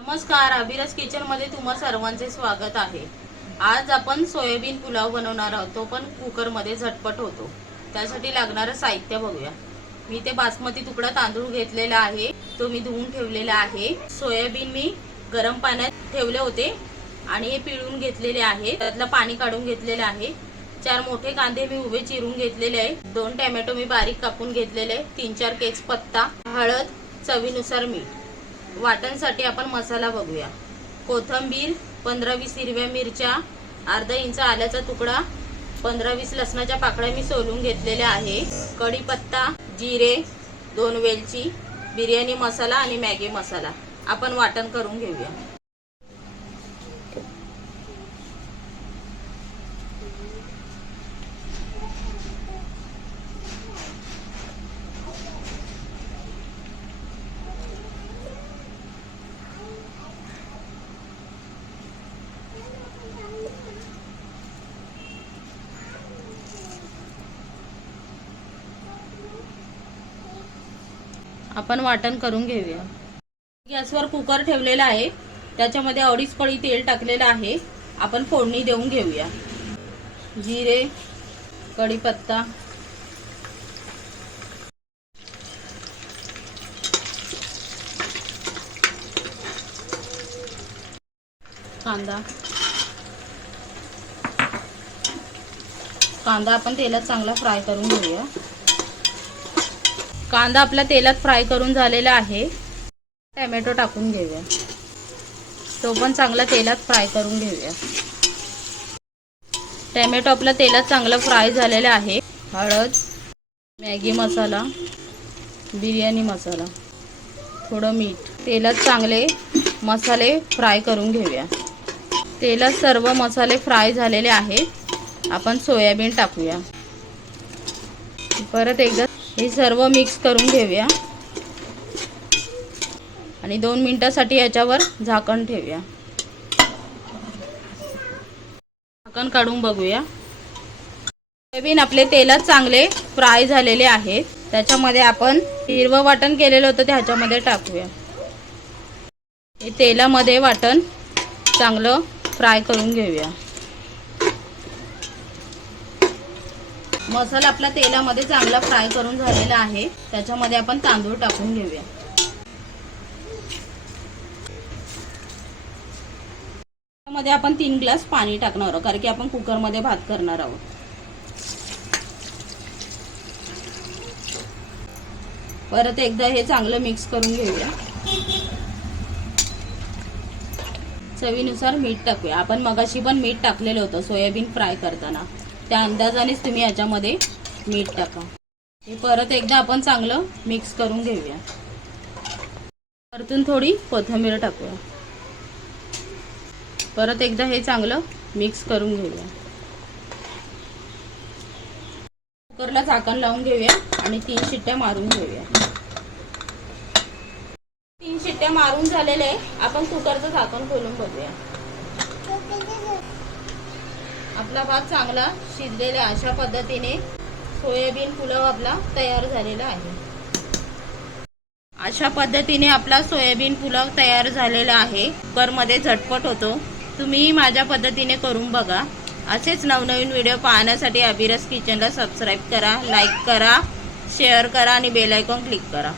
नमस्कार अभिरस किचनमध्ये तुम्हा सर्वांचे स्वागत आहे. आज आपण सोयाबीन पुलाव बनवणार आहोत. तो पण कुकरमध्ये झटपट होतो. त्यासाठी लागणारं साहित्य बघूया. मी ते बासमती तुकडा तांदूळ घेतलेला आहे. तो मी धुवून ठेवलेला आहे. सोयाबीन मी गरम पाण्यात ठेवले होते आणि हे पिळून घेतलेले आहे. त्यातलं पाणी काढून घेतलेलं आहे. चार मोठे कांदे मी उभे चिरून घेतलेले आहे. दोन टॅमॅटो मी बारीक कापून घेतलेले आहे. तीन चार केच पत्ता हळद चवीनुसार मीठ. वाटणसाठी आपण मसाला बघूया. कोथंबीर पंधरा वीस हिरव्या मिरच्या अर्धा इंच आल्याचा तुकडा पंधरा वीस लसणाच्या पाकळ्या मी सोलून घेतलेल्या आहे. कढीपत्ता जिरे दोन वेलची बिर्याणी मसाला आणि मॅगी मसाला. आपण वाटण करून घेऊया. आपण वाटण करून घेऊया. गॅसवर कुकर ठेवलेला आहे. त्याच्यामध्ये अडीच पळी तेल टाकलेलं आहे. आपण फोडणी देऊन घेऊया. जिरे कढीपत्ता. कांदा. कांदा आपण तेलात चांगला फ्राय करून घेऊया. कांदा आपला तेलात फ्राय करून झालेला आहे. टॅमॅटो टाकून घेऊया. तो पण चांगला तेलात फ्राय करून घेऊया. टॅमॅटो आपला तेलात चांगला फ्राय झालेला आहे. हळद मॅगी मसाला बिर्याणी मसाला थोडं मीठ. तेलात चांगले मसाले फ्राय करून घेऊया. तेलात सर्व मसाले फ्राय झालेले आहेत. आपण सोयाबीन टाकूया. परत एकदा हे सर्व मिक्स करून घेऊया आणि दोन मिनटासाठी याच्यावर झाकण ठेवूया. झाकण काढून बघूया. सोयाबीन आपले तेलात चांगले फ्राय झालेले आहेत. त्याच्यामध्ये आपण हिरवं वाटण केलेलं होतं ते ह्याच्यामध्ये टाकूया. हे तेलामध्ये वाटण चांगलं फ्राय करून घेऊया. मसाला आपला तेलामध्ये चांगला फ्राय करून झालेला आहे. त्याच्यामध्ये आपण तांदूळ टाकून घेऊया. मध्ये आपण तीन ग्लास पाणी टाकणार आहोत कारण की आपण कुकरमध्ये भात करणार आहोत. परत एकदा हे चांगलं मिक्स करून घेऊया. चवीनुसार मीठ टाकूया. आपण मगाशी पण मीठ टाकलेलं होतं सोयाबीन फ्राय करताना. त्या अंदाजानेच तुम्ही याच्यामध्ये मीठ टाका. हे परत एकदा आपण चांगलं मिक्स करून घेऊया. परतून थोडी कोथिंबीर टाकूया. परत एकदा हे चांगलं मिक्स करून घेऊया. कुकरला झाकण लावून घेऊया आणि तीन शिट्ट्या मारून घेऊया. तीन शिट्ट्या मारून झालेले आहे. आपण कुकरचं झाकण खोलून बघूया. आपला भात चांगला शिजलेला अशा पद्धतीने सोयाबीन पुलाव आपला तयार झालेला आहे. अशा पद्धतीने आपला सोयाबीन पुलाव तयार झालेला आहे. कुकरमध्ये झटपट होतो. तुम्ही माझ्या पद्धतीने करून बघा. असेच नवनवीन व्हिडिओ पाहण्यासाठी अभिरस किचनला सबस्क्राईब करा लाईक करा शेअर करा आणि बेलायकॉन क्लिक करा.